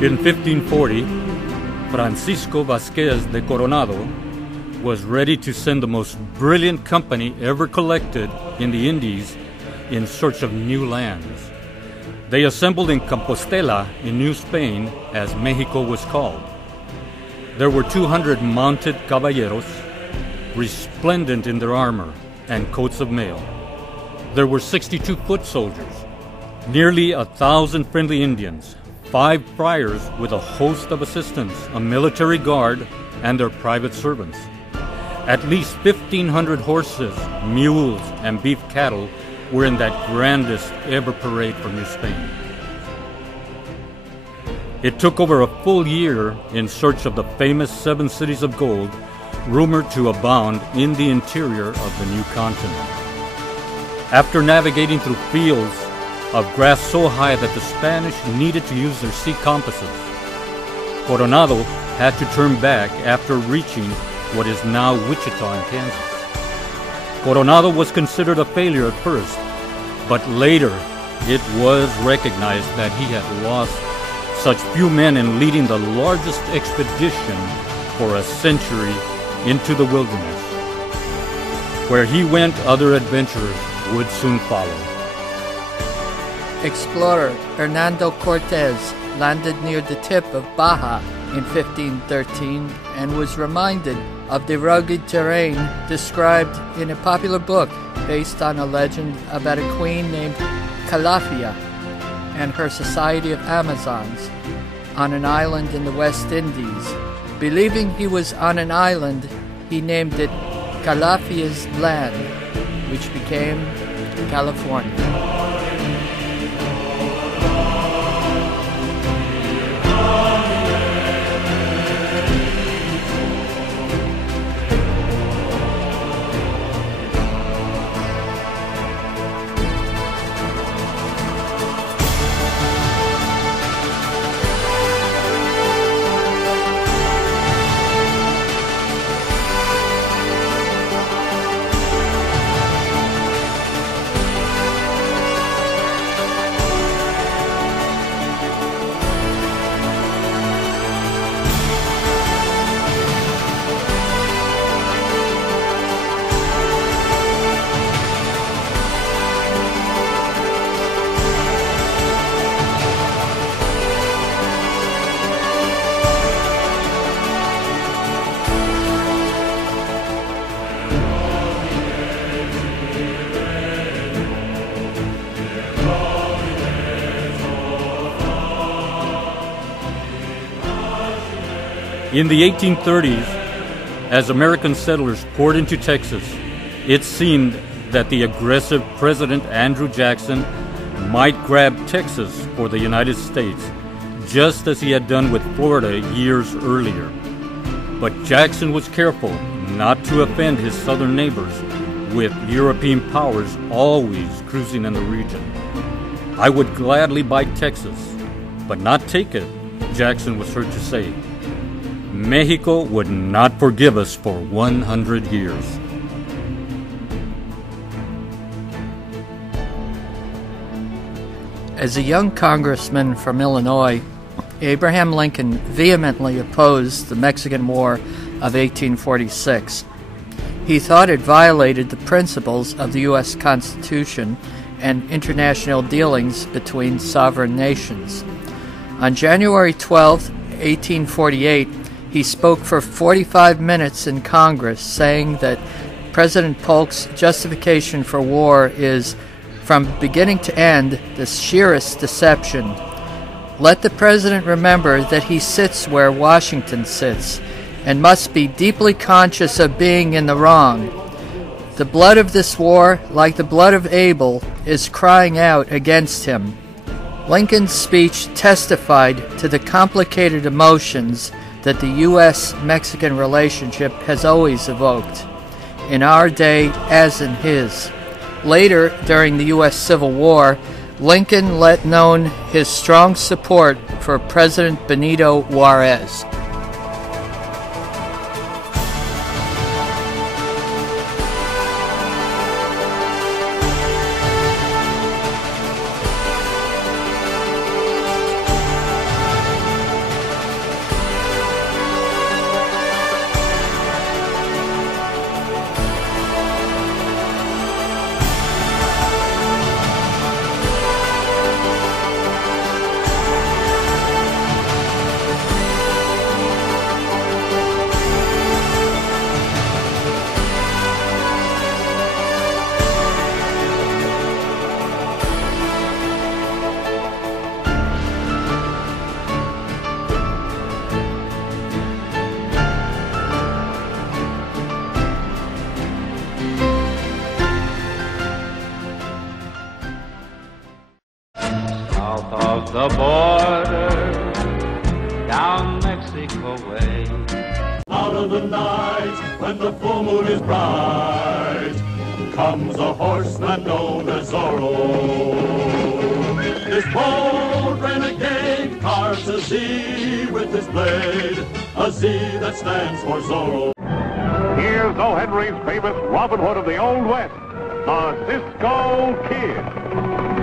In 1540, Francisco Vázquez de Coronado was ready to send the most brilliant company ever collected in the Indies in search of new lands. They assembled in Compostela in New Spain, as Mexico was called. There were 200 mounted caballeros, resplendent in their armor and coats of mail. There were 62 foot soldiers, nearly 1,000 friendly Indians, 5 friars with a host of assistants, a military guard, and their private servants. At least 1,500 horses, mules, and beef cattle were in that grandest ever parade for New Spain. It took over a full year in search of the famous 7 cities of gold, rumored to abound in the interior of the new continent. After navigating through fields of grass so high that the Spanish needed to use their sea compasses, Coronado had to turn back after reaching what is now Wichita in Kansas. Coronado was considered a failure at first, but later it was recognized that he had lost such few men in leading the largest expedition for a century into the wilderness. Where he went, other adventurers would soon follow. Explorer Hernando Cortez landed near the tip of Baja in 1513 and was reminded of the rugged terrain described in a popular book based on a legend about a queen named Calafia and her society of Amazons on an island in the West Indies. Believing he was on an island, he named it Calafia's Land, which became California. In the 1830s, as American settlers poured into Texas, it seemed that the aggressive President Andrew Jackson might grab Texas for the United States, just as he had done with Florida years earlier. But Jackson was careful not to offend his southern neighbors, with European powers always cruising in the region. "I would gladly buy Texas, but not take it," Jackson was heard to say. Mexico would not forgive us for 100 years. As a young congressman from Illinois, Abraham Lincoln vehemently opposed the Mexican War of 1846. He thought it violated the principles of the U.S. Constitution and international dealings between sovereign nations. On January 12, 1848, he spoke for 45 minutes in Congress, saying that President Polk's justification for war is, from beginning to end, the sheerest deception. Let the president remember that he sits where Washington sits, and must be deeply conscious of being in the wrong. The blood of this war, like the blood of Abel, is crying out against him. Lincoln's speech testified to the complicated emotions that the U.S.-Mexican relationship has always evoked, in our day as in his. Later, during the U.S. Civil War, Lincoln let known his strong support for President Benito Juarez. the border down Mexico way. Out of the night, when the full moon is bright, comes a horseman known as Zorro. This bold renegade carves a Z with his blade, a Z that stands for Zorro. Here's O. Henry's famous Robin Hood of the Old West, the Cisco Kid.